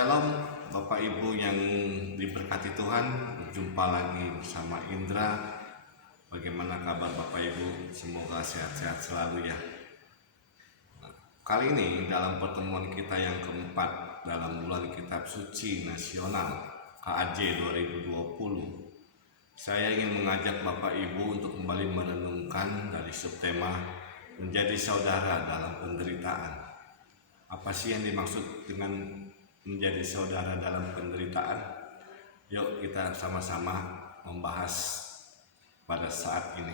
Shalom Bapak Ibu yang diberkati Tuhan. Berjumpa lagi bersama Indra. Bagaimana kabar Bapak Ibu? Semoga sehat-sehat selalu ya. Kali ini dalam pertemuan kita yang keempat dalam bulan Kitab Suci Nasional KAJ 2020, saya ingin mengajak Bapak Ibu untuk kembali merenungkan dari subtema menjadi saudara dalam penderitaan. Apa sih yang dimaksud dengan menjadi saudara dalam penderitaan? Yuk kita sama-sama membahas pada saat ini.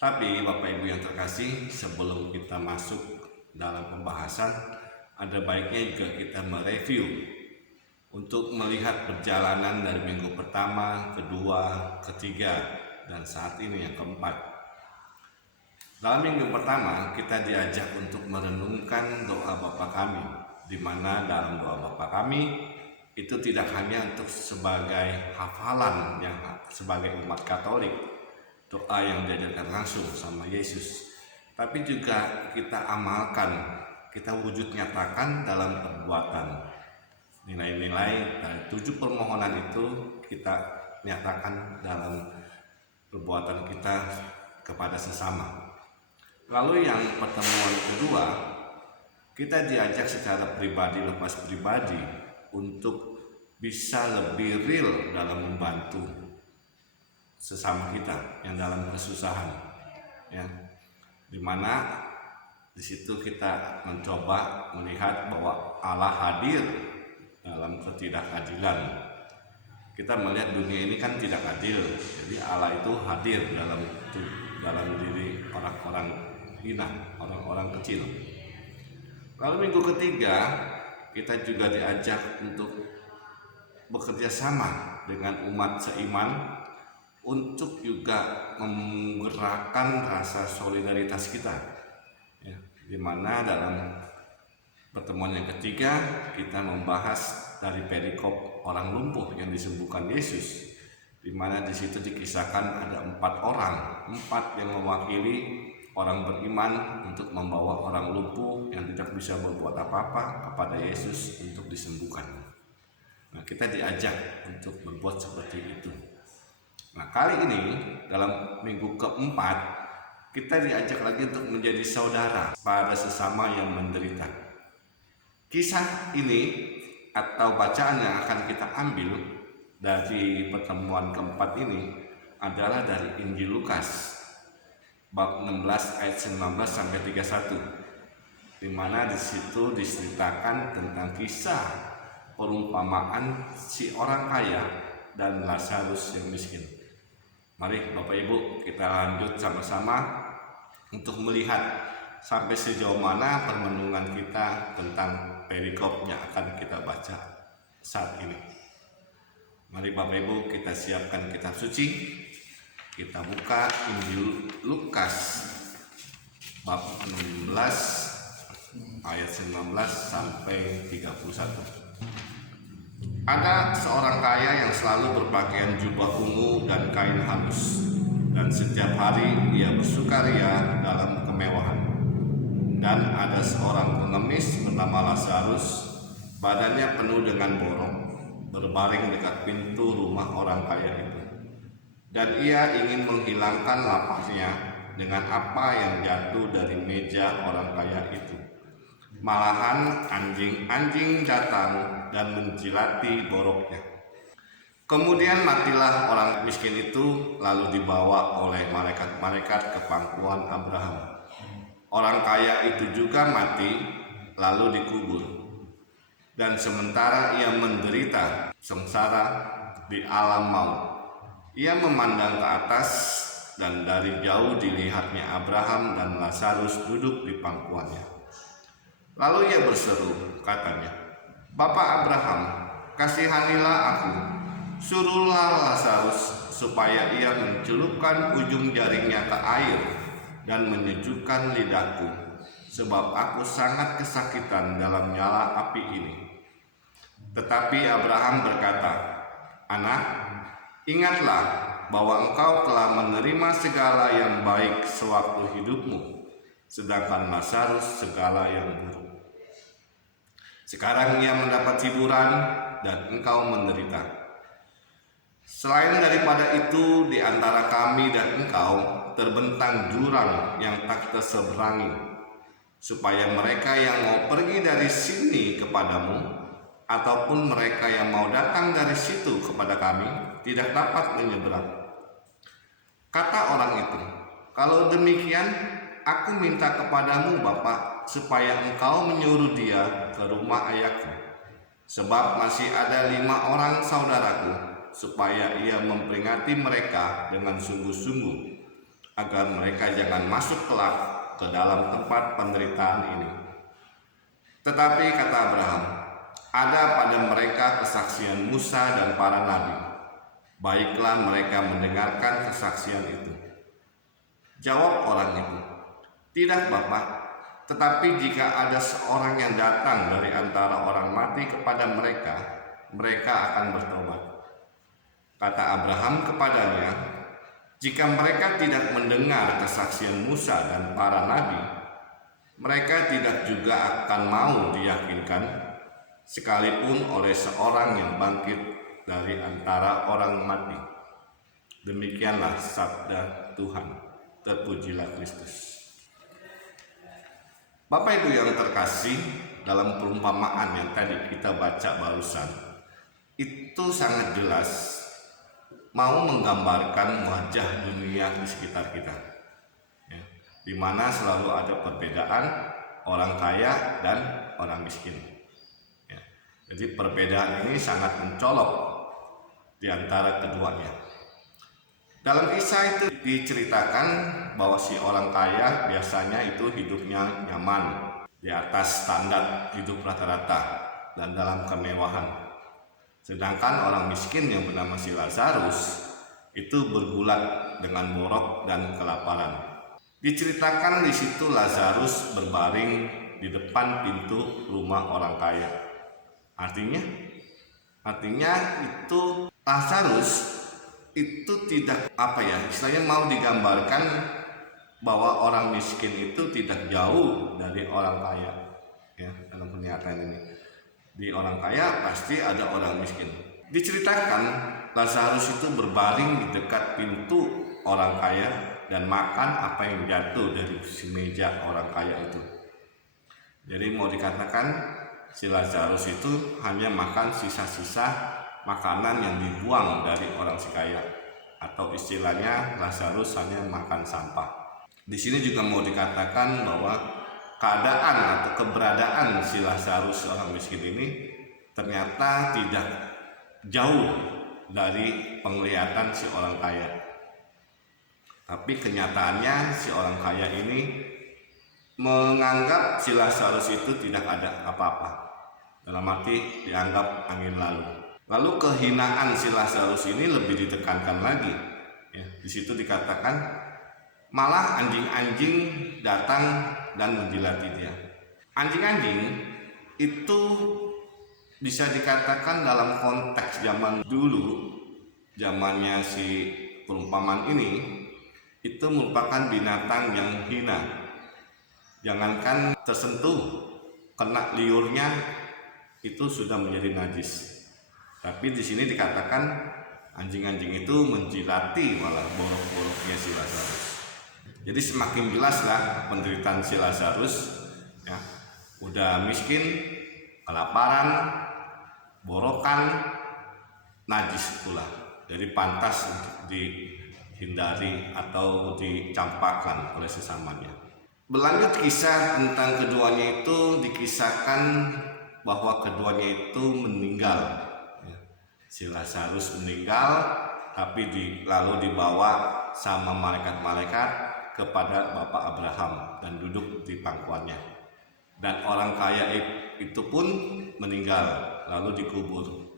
Tapi Bapak Ibu yang terkasih, sebelum kita masuk dalam pembahasan, ada baiknya juga kita mereview untuk melihat perjalanan dari minggu pertama, kedua, ketiga, dan saat ini yang keempat. Dalam minggu pertama kita diajak untuk merenungkan doa Bapa kami, di mana dalam doa Bapa kami itu tidak hanya untuk sebagai hafalan yang sebagai umat Katolik, doa yang diajarkan langsung sama Yesus, tapi juga kita amalkan, kita wujud nyatakan dalam perbuatan. Nilai-nilai dari 7 permohonan itu kita nyatakan dalam perbuatan kita kepada sesama. Lalu yang pertemuan kedua, kita diajak secara pribadi lepas pribadi untuk bisa lebih real dalam membantu sesama kita yang dalam kesusahan, ya. Dimana di situ kita mencoba melihat bahwa Allah hadir dalam ketidakadilan. Kita melihat dunia ini kan tidak adil, jadi Allah itu hadir dalam diri orang-orang hina, orang-orang kecil. Lalu minggu ketiga kita juga diajak untuk bekerja sama dengan umat seiman untuk juga menggerakkan rasa solidaritas kita, ya, dimana dalam pertemuan yang ketiga kita membahas dari perikop orang lumpuh yang disembuhkan Yesus, dimana di situ dikisahkan ada 4 yang mewakili orang beriman untuk membawa orang lumpuh yang tidak bisa berbuat apa-apa kepada Yesus untuk disembuhkan. Nah, kita diajak untuk berbuat seperti itu. Nah, kali ini dalam minggu keempat kita diajak lagi untuk menjadi saudara pada sesama yang menderita. Kisah ini atau bacaan yang akan kita ambil dari pertemuan keempat ini adalah dari Injil Lukas bab 16 ayat 19 sampai 31, di mana di situ diceritakan tentang kisah perumpamaan si orang kaya dan Lazarus yang miskin. Mari Bapak Ibu kita lanjut sama-sama untuk melihat sampai sejauh mana permenungan kita tentang perikop yang akan kita baca saat ini. Mari Bapak Ibu kita siapkan kitab suci. Kita buka Injil Lukas bab 16 ayat 19 sampai 31. Ada seorang kaya yang selalu berpakaian jubah ungu dan kain halus, dan setiap hari ia bersukaria dalam kemewahan. Dan ada seorang pengemis bernama Lazarus, badannya penuh dengan borok, berbaring dekat pintu rumah orang kaya itu. Dan ia ingin menghilangkan laparnya dengan apa yang jatuh dari meja orang kaya itu. Malahan anjing-anjing datang dan menjilati boroknya. Kemudian matilah orang miskin itu, lalu dibawa oleh malaikat-malaikat ke pangkuan Abraham. Orang kaya itu juga mati, lalu dikubur. Dan sementara ia menderita sengsara di alam maut, ia memandang ke atas, dan dari jauh dilihatnya Abraham dan Lazarus duduk di pangkuannya. Lalu ia berseru, katanya, "Bapa Abraham, kasihanilah aku, suruhlah Lazarus supaya ia mencelupkan ujung jaringnya ke air dan menyejukkan lidahku, sebab aku sangat kesakitan dalam nyala api ini." Tetapi Abraham berkata, "Anak, ingatlah bahwa engkau telah menerima segala yang baik sewaktu hidupmu, sedangkan Lazarus segala yang buruk. Sekarang ia mendapat hiburan dan engkau menderita. Selain daripada itu, di antara kami dan engkau terbentang jurang yang tak terseberangi, supaya mereka yang mau pergi dari sini kepadamu, ataupun mereka yang mau datang dari situ kepada kami, tidak dapat menyeberang. Kata orang itu, kalau demikian, aku minta kepadamu Bapa, supaya engkau menyuruh dia ke rumah ayahku, sebab masih ada 5 orang saudaraku, supaya ia memperingati mereka dengan sungguh-sungguh, agar mereka jangan masuk kelak ke dalam tempat penderitaan ini. Tetapi kata Abraham, ada pada mereka kesaksian Musa dan para nabi. Baiklah mereka mendengarkan kesaksian itu. Jawab orang itu, tidak Bapa, tetapi jika ada seorang yang datang dari antara orang mati kepada mereka, mereka akan bertobat. Kata Abraham kepadanya, jika mereka tidak mendengar kesaksian Musa dan para nabi, mereka tidak juga akan mau diyakinkan, sekalipun oleh seorang yang bangkit dari antara orang mati. Demikianlah sabda Tuhan. Terpujilah Kristus. Bapak Ibu yang terkasih, dalam perumpamaan yang tadi kita baca barusan, itu sangat jelas mau menggambarkan wajah dunia di sekitar kita, ya, di mana selalu ada perbedaan orang kaya dan orang miskin. Ya, jadi perbedaan ini sangat mencolok di antara keduanya. Dalam kisah itu diceritakan bahwa si orang kaya biasanya itu hidupnya nyaman, di atas standar hidup rata-rata dan dalam kemewahan. Sedangkan orang miskin yang bernama si Lazarus itu bergulat dengan borok dan kelaparan. Diceritakan di situ Lazarus berbaring di depan pintu rumah orang kaya. Artinya itu Lazarus itu tidak istilahnya mau digambarkan bahwa orang miskin itu tidak jauh dari orang kaya, ya, dalam pernyataan ini. Di orang kaya pasti ada orang miskin. Diceritakan Lazarus itu berbaring di dekat pintu orang kaya dan makan apa yang jatuh dari si meja orang kaya itu. Jadi mau dikatakan si Lazarus itu hanya makan sisa-sisa makanan yang dibuang dari orang si kaya, atau istilahnya Lazarus hanya makan sampah. Di sini juga mau dikatakan bahwa keadaan atau keberadaan si Lazarus orang miskin ini ternyata tidak jauh dari penglihatan si orang kaya. Tapi kenyataannya si orang kaya ini menganggap si Lazarus itu tidak ada apa-apa. Dalam arti dianggap angin lalu. Lalu kehinaan si Lazarus ini lebih ditekankan lagi. Ya, di situ dikatakan malah anjing-anjing datang dan menjilati dia. Anjing-anjing itu bisa dikatakan dalam konteks zaman dulu, zamannya si perumpamaan ini, itu merupakan binatang yang hina. Jangankan tersentuh, kena liurnya itu sudah menjadi najis. Tapi di sini dikatakan anjing-anjing itu menjilati malah borok-boroknya si Lazarus. Jadi semakin jelaslah penderitaan si Lazarus, ya, udah miskin, kelaparan, borokan, najis pula. Jadi pantas untuk dihindari atau dicampakkan oleh sesamanya. Berlanjut kisah tentang keduanya itu dikisahkan bahwa keduanya itu meninggal. Si Lazarus meninggal, tapi lalu dibawa sama malaikat-malaikat kepada Bapak Abraham dan duduk di pangkuannya. Dan orang kaya itu pun meninggal, lalu dikubur.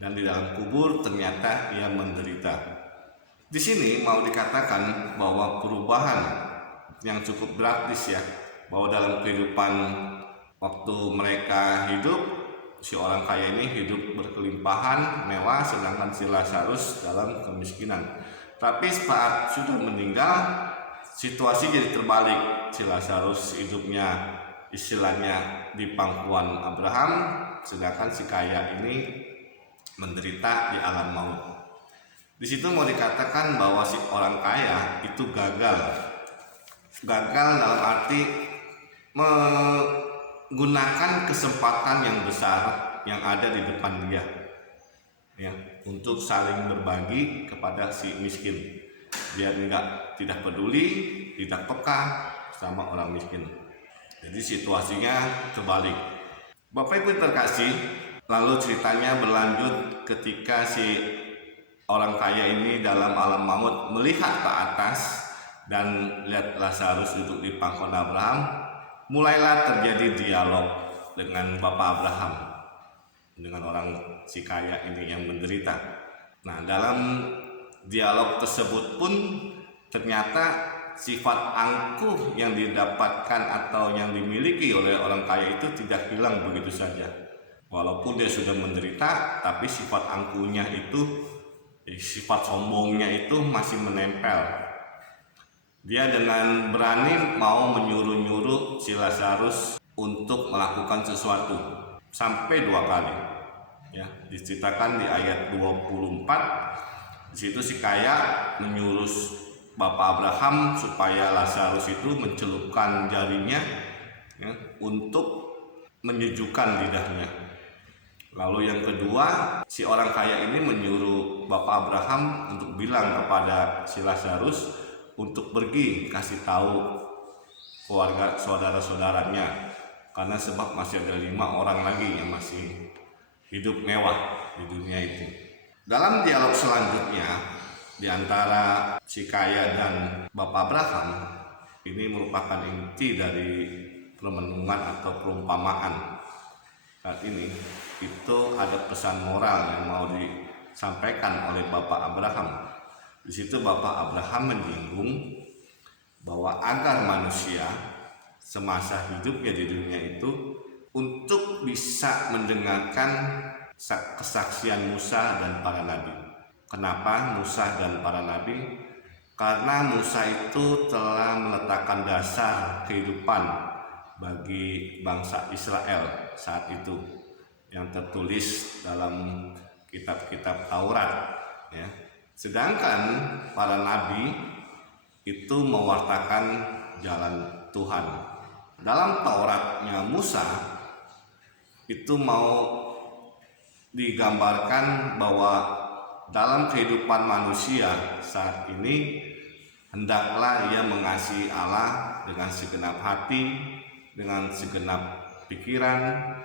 Dan di dalam kubur ternyata ia menderita. Di sini mau dikatakan bahwa perubahan yang cukup drastis, ya, bahwa dalam kehidupan waktu mereka hidup, si orang kaya ini hidup berkelimpahan, mewah, sedangkan si Lazarus dalam kemiskinan. Tapi saat sudah meninggal, situasi jadi terbalik. Si Lazarus hidupnya istilahnya di pangkuan Abraham, sedangkan si kaya ini menderita di alam maut. Di situ mau dikatakan bahwa si orang kaya itu gagal dalam arti menggunakan kesempatan yang besar yang ada di depan dia, ya, untuk saling berbagi kepada si miskin. Dia tidak peduli, tidak peka sama orang miskin. Jadi situasinya kebalik. Bapak Ibu terkasih, lalu ceritanya berlanjut ketika si orang kaya ini dalam alam maut melihat ke atas dan lihat Lazarus duduk di pangkuan Abraham. Mulailah terjadi dialog dengan Bapak Abraham dengan orang si kaya ini yang menderita. Nah, dalam dialog tersebut pun ternyata sifat angkuh yang didapatkan atau yang dimiliki oleh orang kaya itu tidak hilang begitu saja. Walaupun dia sudah menderita, tapi sifat angkuhnya itu, sifat sombongnya itu masih menempel. Dia dengan berani mau menyuruh-nyuruh si Lazarus untuk melakukan sesuatu sampai 2 kali. Ya, diceritakan di ayat 24. Di situ si kaya menyuruh Bapak Abraham supaya Lazarus itu mencelupkan jarinya, ya, untuk menyejukkan lidahnya. Lalu yang kedua, si orang kaya ini menyuruh Bapak Abraham untuk bilang kepada si Lazarus untuk pergi kasih tahu keluarga saudara-saudaranya, karena sebab masih ada 5 orang lagi yang masih hidup mewah di dunia itu. Dalam dialog selanjutnya di antara si kaya dan Bapak Abraham, ini merupakan inti dari permenungan atau perumpamaan saat ini. Itu ada pesan moral yang mau disampaikan oleh Bapak Abraham. Di situ Bapak Abraham menyinggung bahwa agar manusia semasa hidupnya di dunia itu untuk bisa mendengarkan kesaksian Musa dan para nabi. Kenapa Musa dan para nabi? Karena Musa itu telah meletakkan dasar kehidupan bagi bangsa Israel saat itu, yang tertulis dalam kitab-kitab Taurat, ya. Sedangkan para nabi itu mewartakan jalan Tuhan. Dalam Tauratnya Musa itu mau digambarkan bahwa dalam kehidupan manusia saat ini hendaklah ia mengasihi Allah dengan segenap hati, dengan segenap pikiran,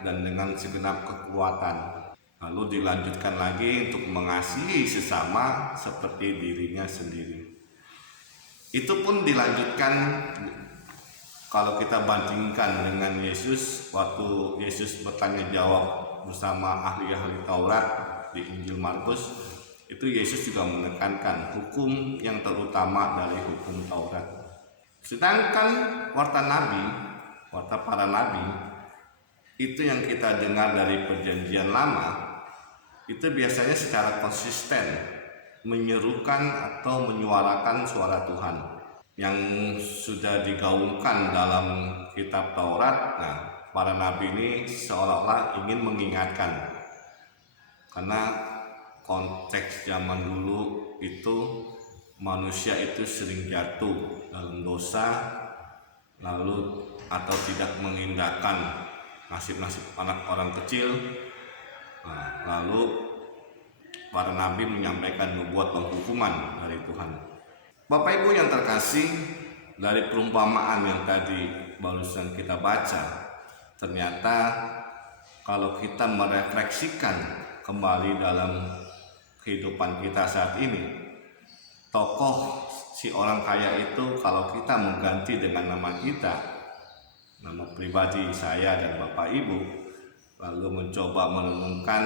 dan dengan segenap kekuatan. Lalu dilanjutkan lagi untuk mengasihi sesama seperti dirinya sendiri. Itu pun dilanjutkan kalau kita bandingkan dengan Yesus, waktu Yesus bertanya jawab bersama ahli-ahli Taurat di Injil Markus, itu Yesus juga menekankan hukum yang terutama dari hukum Taurat. Sedangkan warta para nabi, itu yang kita dengar dari Perjanjian Lama, itu biasanya secara konsisten menyerukan atau menyuarakan suara Tuhan yang sudah digaungkan dalam kitab Taurat. Nah, para nabi ini seolah-olah ingin mengingatkan, karena konteks zaman dulu itu manusia itu sering jatuh dalam dosa, lalu atau tidak mengindahkan nasib-nasib anak orang kecil. Nah, lalu para nabi menyampaikan nubuat penghukuman dari Tuhan. Bapak Ibu yang terkasih, dari perumpamaan yang tadi barusan kita baca, ternyata kalau kita merefleksikan kembali dalam kehidupan kita saat ini, tokoh si orang kaya itu kalau kita mengganti dengan nama kita, nama pribadi saya dan Bapak Ibu, lalu mencoba merenungkan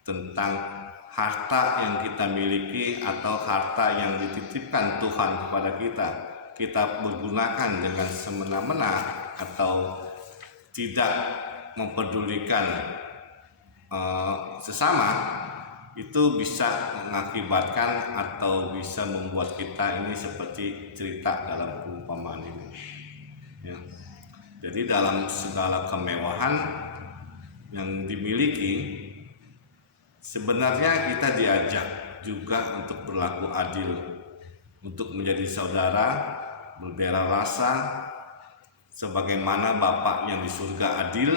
tentang harta yang kita miliki atau harta yang dititipkan Tuhan kepada kita bergunakan dengan semena-mena atau tidak mempedulikan sesama, itu bisa mengakibatkan atau bisa membuat kita ini seperti cerita dalam perumpamaan ini, ya. Jadi dalam segala kemewahan yang dimiliki, sebenarnya kita diajak juga untuk berlaku adil, untuk menjadi saudara, berbela rasa, sebagaimana Bapa yang di surga adil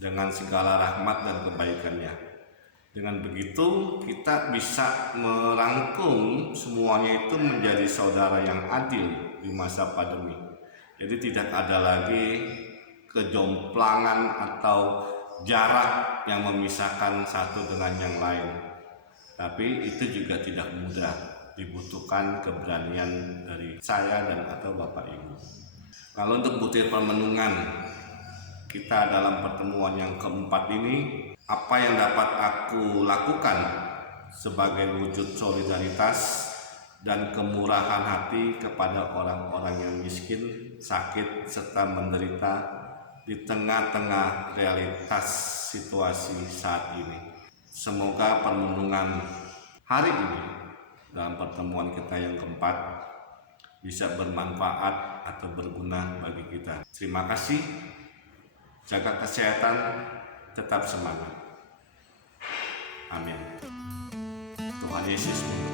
dengan segala rahmat dan kebaikannya. Dengan begitu kita bisa merangkum semuanya itu menjadi saudara yang adil di masa pandemi. Jadi tidak ada lagi kejomplangan atau jarak yang memisahkan satu dengan yang lain. Tapi itu juga tidak mudah, dibutuhkan keberanian dari saya dan atau Bapak Ibu. Kalau untuk butir permenungan kita dalam pertemuan yang keempat ini, apa yang dapat aku lakukan sebagai wujud solidaritas dan kemurahan hati kepada orang-orang yang miskin, sakit, serta menderita di tengah-tengah realitas situasi saat ini. Semoga permenungan hari ini dalam pertemuan kita yang keempat bisa bermanfaat atau berguna bagi kita. Terima kasih. Jaga kesehatan, tetap semangat. Amin. Tuhan Yesus.